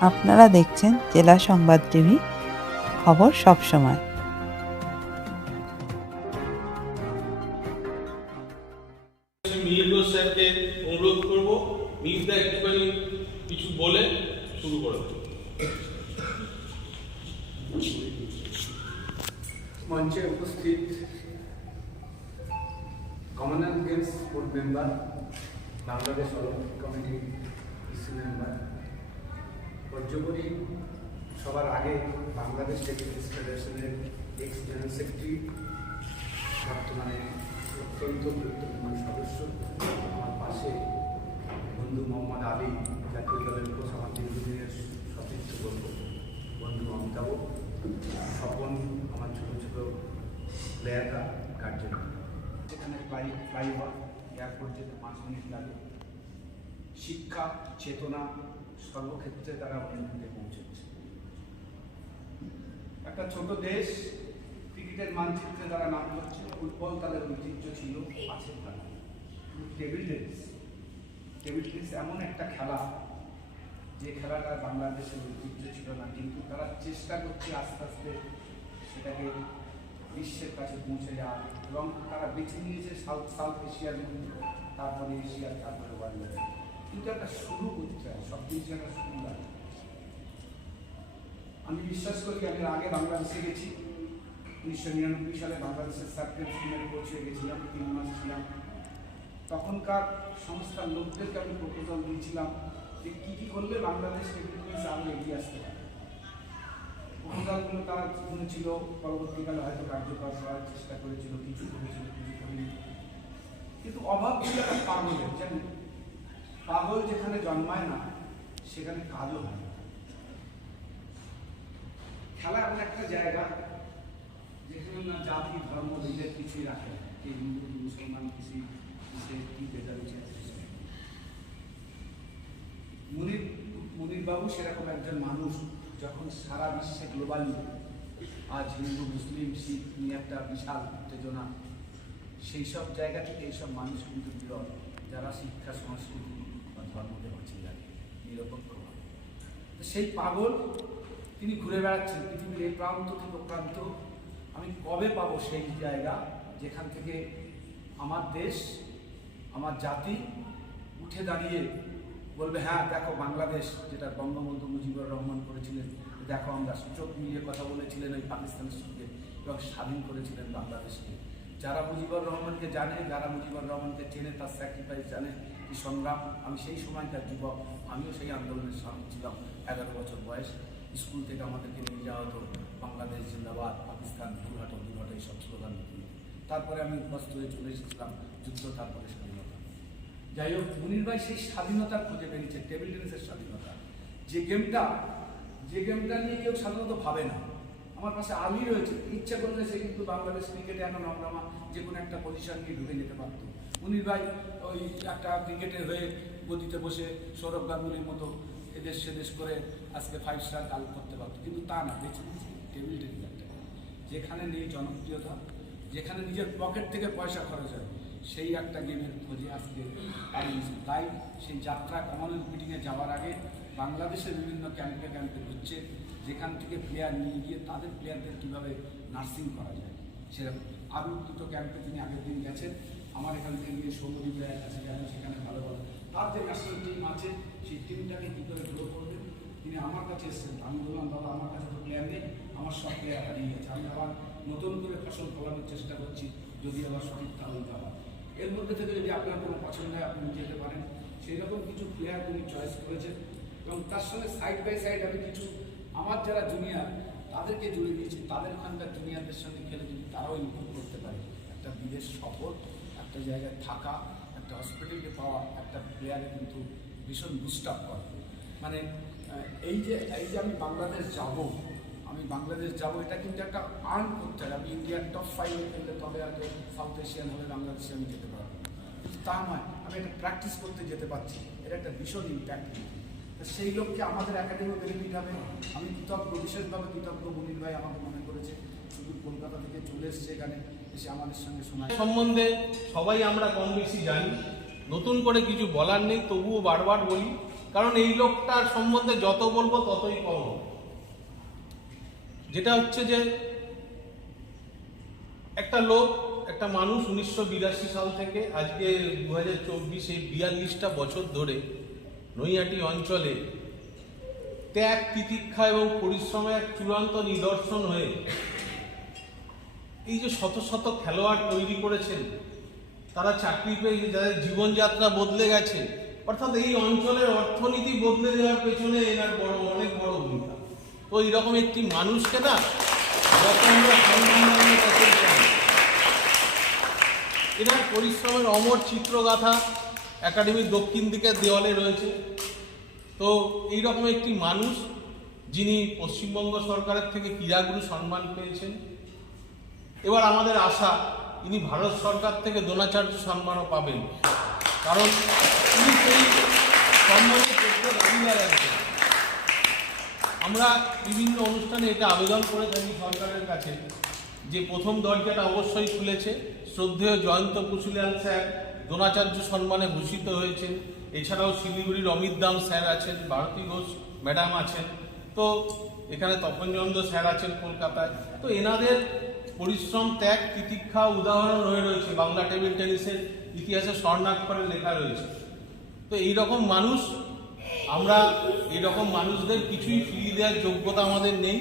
আপনারা দেখছেন জেলা সংবাদ টিভি খবর সব সময় স্যারকে অনুরোধ করব মিহিরদা একটুখানি কিছু বলে শুরু করে। মঞ্চে উপস্থিত Commonwealth Games board member Bangladesh Olympic committee member পর্যবরী সবার আগে বাংলাদেশ টেনিস ফেডারেশনের এক্স জেনারেল সেক্রেটারি বর্তমানে অত্যন্ত গুরুত্বপূর্ণ সদস্য। আমার পাশে বন্ধু মোহাম্মদ আলী জাতীয় দলের কোচ আমার দীর্ঘদিনের সতীর্থ বলব বন্ধু অমিতাভ। স্বপন, আমার ছোটো ছোটো প্লেয়াররা গার্জেন সেখানে ফ্লাই ফ্লাইওভার এয়ারপোর্ট যেতে পাঁচ মিনিট লাগে। শিক্ষা, চেতনা সর্বক্ষেত্রে তারা অনেক পৌঁছেছে। একটা ছোট দেশ, ক্রিকেটের মানচিত্রে তারা নাম করছে, ফুটবল তাদের ঐতিহ্য ছিল আছে টেবিল টেনিস টেবিল টেনিস এমন একটা খেলা যে খেলাটা বাংলাদেশের ঐতিহ্য ছিল না, কিন্তু তারা চেষ্টা করছে আস্তে আস্তে সেটাকে বিশ্বের কাছে পৌঁছে যাওয়ার এবং তারা বেছে নিয়েছে সাউথ সাউথ এশিয়ার মধ্যে তারপরে এশিয়ার তারপরে ওয়ার্ল্ডের কিন্তু একটা শুরু করতে হয় সব কিছু একটা শুরু লাগে আমি বিশ্বাস করি আমি আগে বাংলাদেশে গেছি। উনিশশো নিরানব্বই সালে বাংলাদেশের সার্কেল সিনিয়র কোচে গেছিলাম, তিন মাস ছিলাম। তখনকার সংস্থার লোকদেরকে আমি প্রপোজাল দিয়েছিলাম যে কী কী করলে বাংলাদেশ টেবিল আরও এগিয়ে আসতে পারে। প্রপোজালগুলো তারা শুনেছিল পরবর্তীকালে হয়তো কার্যকর করার চেষ্টা করেছিল, কিছু করেছিল, কিছু করেনি। কিন্তু অভাব ছিল একটা পাগলের, জানেন? পাগল যেখানে জন্মায় না, সেখানে কাজও হয় না। খেলা এমন একটা জায়গা যেখানে না জাতি, ধর্ম, নিজের কিছুই রাখে কে হিন্দু, মুসলমান, কিছু কিসে কি বেজাবেচি আছে। মুনির মুনির বাবু সেরকম একজন মানুষ যখন সারা বিশ্বে গ্লোবালি আজ হিন্দু, মুসলিম, শিখ নিয়ে একটা বিশাল উত্তেজনা। সেই সব জায়গা থেকে এইসব মানুষ কিন্তু বিরল, যারা শিক্ষা, সংস্কৃতি বা ধর্মকে বাঁচিয়ে রাখে নিরপেক্ষভাবে তো সেই পাগল তিনি ঘুরে বেড়াচ্ছেন পৃথিবীর এই প্রান্ত থেকে প্রান্ত। আমি কবে পাবো সেই জায়গা যেখান থেকে আমার দেশ, আমার জাতি উঠে দাঁড়িয়ে বলবে হ্যাঁ দেখো বাংলাদেশ, যেটা বঙ্গবন্ধু মুজিবুর রহমান করেছিলেন, দেখো আমরা চোখ মিলিয়ে কথা বলেছিলেন ওই পাকিস্তানের সঙ্গে এবং স্বাধীন করেছিলেন বাংলাদেশকে। যারা মুজিবুর রহমানকে জানে, যারা মুজিবুর রহমানকে চেনে, তার স্যাক্রিফাইস জানে কি সংগ্রাম? আমি সেই সময়কার যুবক, আমিও সেই আন্দোলনের সামনে ছিলাম। এগারো বছর বয়স। স্কুল থেকে আমাদেরকে নিয়ে যাওয়া হতো বাংলাদেশ জিন্দাবাদ, পাকিস্তান দূর হাটো দূর হাটো এইসব স্লোগান। তারপরে আমি উদ্বাস্ত হয়ে চলে এসেছিলাম যুদ্ধ তারপরে স্বাধীনতা। যাই হোক, মুনির ভাই সেই স্বাধীনতার খুঁজে বেরিয়েছে, টেবিল টেনিসের স্বাধীনতা। যে গেমটা যে গেমটা নিয়ে কেউ সাধারণত ভাবে না। আমার পাশে আলী রয়েছে। ইচ্ছা করলে সে কিন্তু বাংলাদেশ ক্রিকেটে এখন আমরা যে কোনো একটা পজিশন নিয়ে ঢুকে যেতে পারত। মুনির ভাই ওই একটা ক্রিকেটের হয়ে গদিতে বসে সৌরভ গাঙ্গুলির মতো এদেশ সেদেশ করে আজকে ফাইভ স্টার কাল করতে পারতো। কিন্তু তা না বেছে টেবিল টেনিস একটা। যেখানে নেই জনপ্রিয়তা, যেখানে নিজের পকেট থেকে পয়সা খরচ হয়, সেই একটা গেমের খোঁজে আজকে পালিয়েছে তাই সেই যাত্রা কমনওয়েলথ মিটিংয়ে যাওয়ার আগে বাংলাদেশের বিভিন্ন ক্যাম্পে ক্যাম্পে ঘুরছে, যেখান থেকে প্লেয়ার নিয়ে গিয়ে তাদের প্লেয়ারদের কীভাবে নার্সিং করা যায়, সেরকম। আরও দুটো ক্যাম্পে তিনি আগের দিন গেছেন। আমার এখান থেকে গিয়ে সৌমদীপ রায়ের কাছে সেখানে ভালো ভালো তার যে ন্যাশনাল টিম আছে, সেই টিমটাকে কী করে গ্রো করবেন তিনি আমার কাছে এসেছেন। আমি বললাম দাদা আমার কাছে তো প্লেয়ার নেই, আমার সব প্লেয়ার হারিয়ে গেছে। আমি আবার নতুন করে ফসল ফলানোর চেষ্টা করছি, যদি আবার সঠিক তাহলে যাওয়া এর মধ্যে থেকে যদি আপনার কোনো পছন্দ হয়, আপনি যেতে পারেন। সেই রকম কিছু প্লেয়ার উনি চয়েস করেছেন এবং তার সঙ্গে সাইড বাই সাইড আমি কিছু, আমার যারা জুনিয়র তাদেরকে জুড়ে দিয়েছি। তাদের ওখানকার জুনিয়রদের সঙ্গে খেলে যদি তারাও ইনভলভ করতে পারে, একটা বিদেশ সফর একটা জায়গায় থাকা, একটা হসপিটালকে পাওয়া একটা প্লেয়ারে কিন্তু ভীষণ আপ করে। মানে এই যে এই যে আমি বাংলাদেশ যাব, আমি বাংলাদেশ যাব, এটা কিন্তু একটা আর্ন করতে হবে। আমি ইন্ডিয়ার টপ ফাইভে খেললে তবে হয়তো সাউথ এশিয়ান হলে বাংলাদেশে আমি যেতে পারব। তা নয়, আমি একটা প্র্যাকটিস করতে যেতে পারছি। এটা একটা ভীষণ ইম্প্যাক্ট সেই লক্ষ্যে আমাদের একাডেমি বেনিফিট হবে। আমি কৃতজ্ঞ, বিশেষভাবে কৃতজ্ঞ মুনির ভাই আমাকে মনে করেছে। শুধু কলকাতা থেকে চলে এসছে এখানে। এসে আমাদের সঙ্গে শোনায়। সম্বন্ধে সবাই আমরা কম বেশি জানি। নতুন করে কিছু বলার নেই, তবুও বারবার বলি, কারণ এই লোকটার সম্বন্ধে যত বলব ততই কম। যেটা হচ্ছে যে, একটা লোক, একটা মানুষ উনিশশো বিরাশি সাল থেকে আজকে দু হাজার চব্বিশে বিয়াল্লিশটা বছর ধরে নৈহাটি অঞ্চলে ত্যাগ, তিতিক্ষা এবং পরিশ্রমের চূড়ান্ত নিদর্শন হয়ে এই যে শত শত খেলোয়াড় তৈরি করেছেন, তারা চাকরি পেয়ে যাদের জীবনযাত্রা বদলে গেছে, অর্থাৎ এই অঞ্চলের অর্থনীতি বদলে দেওয়ার পেছনে এনার বড়, অনেক বড় ভূমিকা তো এইরকম একটি মানুষকে না। এনার পরিশ্রমের অমর চিত্রগাথা একাডেমির দক্ষিণ দিকের দেওয়ালে রয়েছে তো এইরকম একটি মানুষ, যিনি পশ্চিমবঙ্গ সরকারের থেকে ক্রীড়াগুরু সম্মান পেয়েছেন এবার আমাদের আশা, ইনি ভারত সরকার থেকে দ্রোণাচার্য সম্মানও পাবেন। কারণ তিনি সেই সম্মানের আমরা বিভিন্ন অনুষ্ঠানে এটা আবেদন করে থাকি সরকারের কাছে, যে প্রথম দরজাটা অবশ্যই খুলেছে শ্রদ্ধেয় জয়ন্ত কুশুলিয়াল স্যার দ্রোণাচার্য সম্মানে ভূষিত হয়েছেন। এছাড়াও শিলিগুড়ির অমিত দাম স্যার আছেন, ভারতী ঘোষ ম্যাডাম আছেন। তো এখানে তপনচন্দ্র স্যার আছেন কলকাতায়। তো এনাদের পরিশ্রম, ত্যাগ, তিতিক্ষা, উদাহরণ হয়ে রয়েছে। বাংলা টেবিল টেনিসের ইতিহাসে স্বর্ণাক্ষরে লেখা রয়েছে। তো এই রকম মানুষ, আমরা এই রকম মানুষদের কিছুই ফিরিয়ে দেওয়ার যোগ্যতা আমাদের নেই।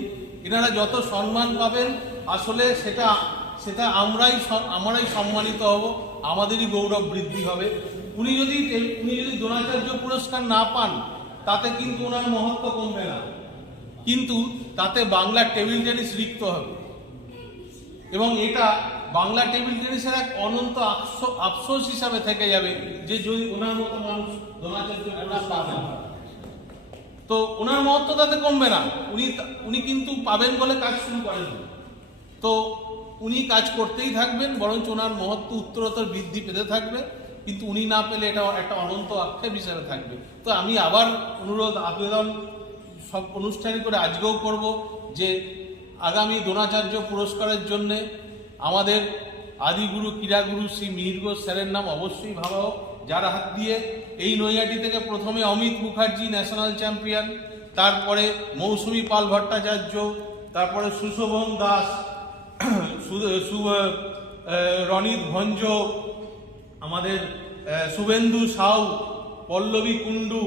এনারা যত সম্মান পাবেন, আসলে সেটা সেটা আমরাই আমরাই সম্মানিত হব, আমাদেরই গৌরব বৃদ্ধি হবে। উনি যদি উনি যদি দ্রোণাচার্য পুরস্কার না পান, তাতে কিন্তু ওনার মহত্ব কমবে না। কিন্তু তাতে বাংলার টেবিল টেনিস রিক্ত হবে। এবং এটা বাংলা টেবিল টেনিসের এক অনন্ত আফসো- আফসোস হিসাবে থেকে যাবে যে যদি ওনার মতো মানুষ পাবেন তো ওনার মহত্ব তাতে কমবে না। উনি উনি কিন্তু পাবেন বলে কাজ শুরু করেন। তো উনি কাজ করতেই থাকবেন, বরঞ্চ ওনার মহত্ব উত্তরোত্তর বৃদ্ধি পেতে থাকবে। কিন্তু উনি না পেলে এটা একটা অনন্ত আক্ষেপ হিসাবে থাকবে। তো আমি আবার অনুরোধ, আবেদন সব অনুষ্ঠানে করে আজকেও করব যে আগামী দ্রোণাচার্য পুরস্কারের জন্যে আমাদের আদিগুরু, ক্রীড়াগুরু শ্রী মিহির ঘোষ স্যারের নাম অবশ্যই ভাবা হোক। যার হাত দিয়ে এই নৈয়াটি থেকে প্রথমে অমিত মুখার্জি ন্যাশনাল চ্যাম্পিয়ন, তারপরে মৌসুমি পাল ভট্টাচার্য, তারপরে সুশোভন দাস রনিত ভঞ্জ, আমাদের শুভেন্দু সাউ, পল্লবী কুণ্ডু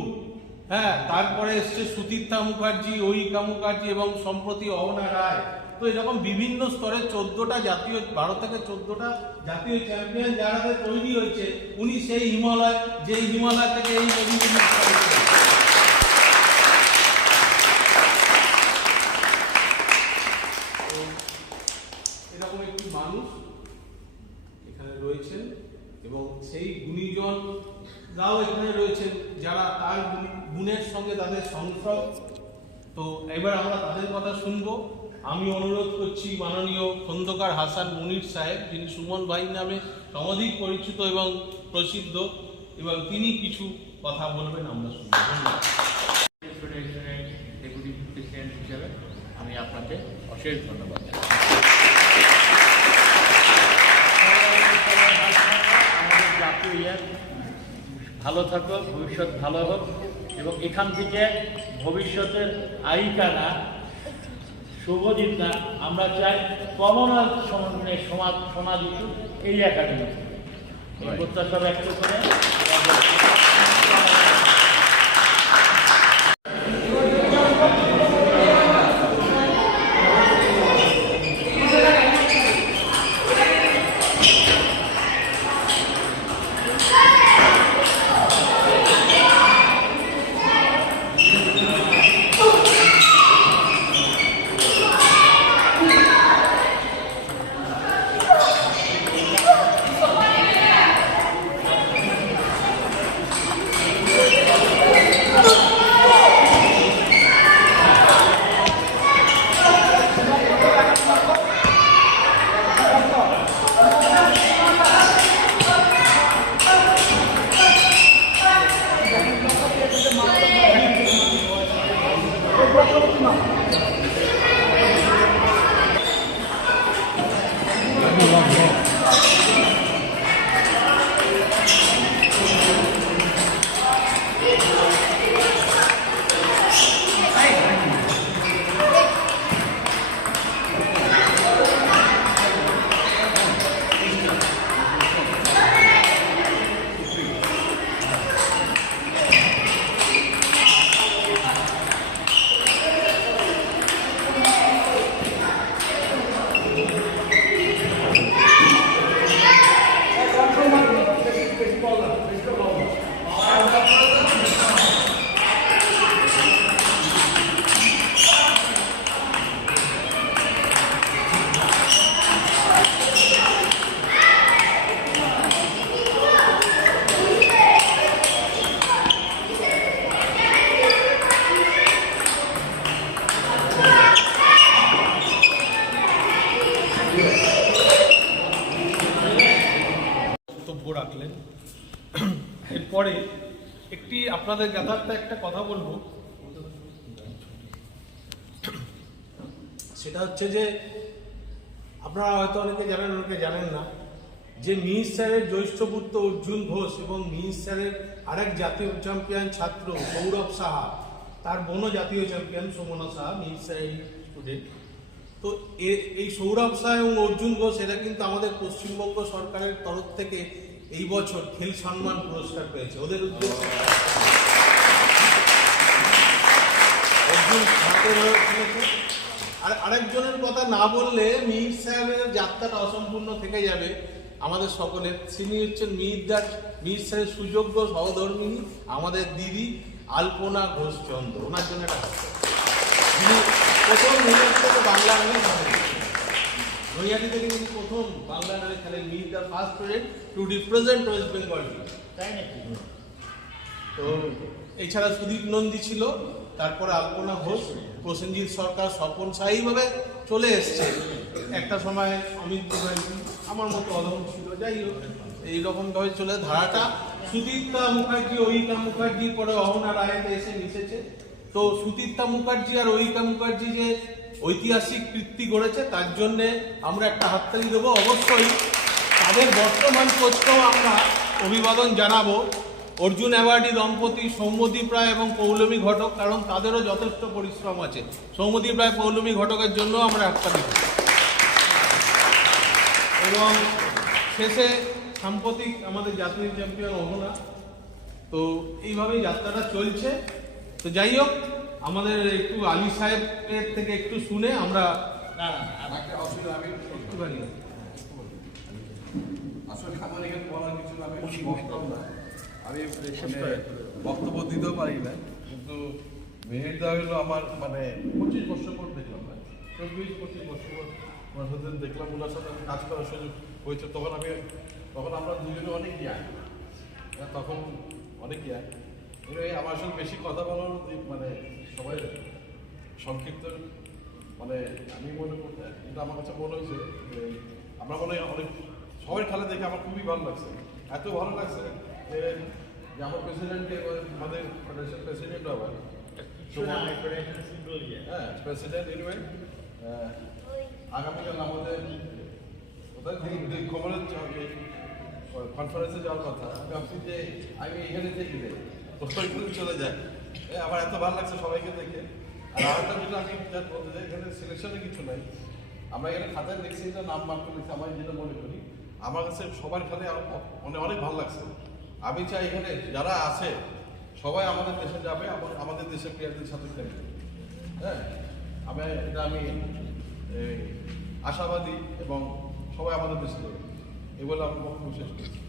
হ্যাঁ তারপরে এসছে সুতীর্থা মুখার্জি ঐকা মুখার্জি এবং সম্প্রতি অহনা রায়। তো এরকম বিভিন্ন স্তরে চোদ্দটা জাতীয় ভারত থেকে চোদ্দটা জাতীয় চ্যাম্পিয়ন যারা তৈরি হয়েছে, উনি সেই হিমালয় যে হিমালয় থেকে এই নদীগুলি তো এরকম একটি মানুষ এখানে রয়েছেন এবং সেই গুণীজনরাও এখানে রয়েছেন যারা তার গুণ- গুণের সঙ্গে তাদের সংসদ তো এবার আমরা তাদের কথা শুনব। আমি অনুরোধ করছি মাননীয় খন্দকার হাসান মুনির সাহেব, যিনি সুমন ভাই নামে সমধিক পরিচিত এবং প্রসিদ্ধ, এবং তিনি কিছু কথা বলবেন, আমরা শুনব। আমি আপনাকে অশেষ ধন্যবাদ জাতীয় ভালো থাকুক, ভবিষ্যৎ ভালো হোক, এবং এখান থেকে ভবিষ্যতের আইকানা শুভজিৎ না আমরা চাই কমনাথ সমন্বয়ে সমাজ সমাজ ইস্যু এই একাডেমি। প্রত্যাশা ব্যক্ত করে আপনাদের জ্ঞাতার্থে একটা কথা বলব। সেটা হচ্ছে যে, আপনারা হয়তো অনেকে জানেন অনেকে জানেন না, যে মিহির স্যারের জ্যৈষ্ঠ পুত্র অর্জুন ঘোষ এবং মিহির স্যারের আরেক জাতীয় চ্যাম্পিয়ন ছাত্র সৌরভ সাহা, তার বোনও জাতীয় চ্যাম্পিয়ন সুমনা সাহা মিহির স্যারের স্টুডেন্ট। তো এই সৌরভ সাহা এবং অর্জুন ঘোষ, এরা কিন্তু আমাদের পশ্চিমবঙ্গ সরকারের তরফ থেকে এই বছর খেল সম্মান পুরস্কার পেয়েছে। ওদের উদ্দেশ্যে আর আরেকজনের কথা না বললে মিহির সাহেবের যাত্রাটা অসম্পূর্ণ থেকে যাবে। আমাদের সকলের। তিনি হচ্ছেন মিহির দাস মিহির সাহেবের সুযোগ্য সহধর্মিনী, আমাদের দিদি আলপনা ঘোষচন্দ্র। ওনার জন্য একটা। যিনি প্রথম নৈহাটি থেকে বাংলা খেলেন। নৈহাটি থেকে তিনি প্রথম বাংলা নামে খেলেন। Mihir the first student to represent West Bengal তাই নাকি? তো এছাড়া সুদীপ নন্দী ছিল। তারপরে আলপনা ঘোষ, প্রসেনজিৎ সরকার স্বপন সাহিভাবে চলে এসছে। একটা সময় অমিত মুখার্জি আমার মতো অদম ছিল, যাই হোক, এইরকম ভাবে চলে ধারাটা। সুদীপ্তা মুখার্জি, অহিতা মুখার্জির পরে অহনা রায়তে এসে মিশেছে। তো সুদীপ্তা মুখার্জি আর অহিতা মুখার্জি যে ঐতিহাসিক কীর্তি গড়েছে, তার জন্যে আমরা একটা হাততালি দেবো। অবশ্যই তাদের বর্তমান কোচকেও আমরা অভিবাদন জানাব। অর্জুন অ্যাওয়ার্ডি দম্পতি সৌম্যদীপ রায় এবং পৌলমী ঘটক কারণ তাদেরও যথেষ্ট পরিশ্রম আছে। সৌম্যদীপ রায় পৌলমী ঘটকের জন্য আমরা একটা দিব এবং শেষে সাম্প্রতিক আমাদের জাতীয় চ্যাম্পিয়ন অহনা তো এইভাবেই যাত্রাটা চলছে। তো যাই হোক আমাদের একটু আলী সাহেবের থেকে একটু শুনে আমরা আসলে আমার এখানে বলার কিছু আমি। আমি মানে বক্তব্য দিতেও পারি না কিন্তু মেহেরদা হলো আমার মানে পঁচিশ বছর পর দেখলাম না চব্বিশ, পঁচিশ বছর পর ওনার সাথে দেখলাম, ওনার সাথে কাজ করার সুযোগ হয়েছে। তখন আমি, তখন আমরা দুজনে অনেক ইয়াং তখন অনেক ইয়াং আমার সঙ্গে বেশি কথা বলার মানে সবাই সংক্ষিপ্ত মানে আমি মনে করতে এটা আমার কাছে মনে হয়েছে যে আমরা মনে হয় অনেক সবাই খেলা দেখে আমার খুবই ভালো লাগছে। এত ভালো লাগছে যে আমার প্রেসিডেন্টকে আমাদের ফেডারেশন প্রেসিডেন্ট আবার হ্যাঁ প্রেসিডেন্ট এনিওয়ে আগামীকাল আমাদের কোথায় খবরের কনফারেন্সে যাওয়ার কথা আমি ভাবছি যে আমি এখানে থেকে যাই চলে যাই এ, আমার এত ভালো লাগছে সবাইকে দেখে আর আরেকটা যেটা আমি বলতে চাই এখানে সিলেকশনে কিছু নাই আমরা এখানে খাতায় লিখছি যে নাম মাত্র লিখছি আমি যেটা মনে করি আমার কাছে সবার খেলে মানে অনেক ভালো লাগছে আমি চাই এখানে যারা আছে, সবাই আমাদের দেশে যাবে আমার- আমাদের দেশের প্লেয়ারদের সাথে খেলবে। হ্যাঁ? আমি, এটা আমি আশাবাদী এবং সবাই আমাদের দেশে যাবে। এ বলে আমি বক্তব্য শেষ করছি।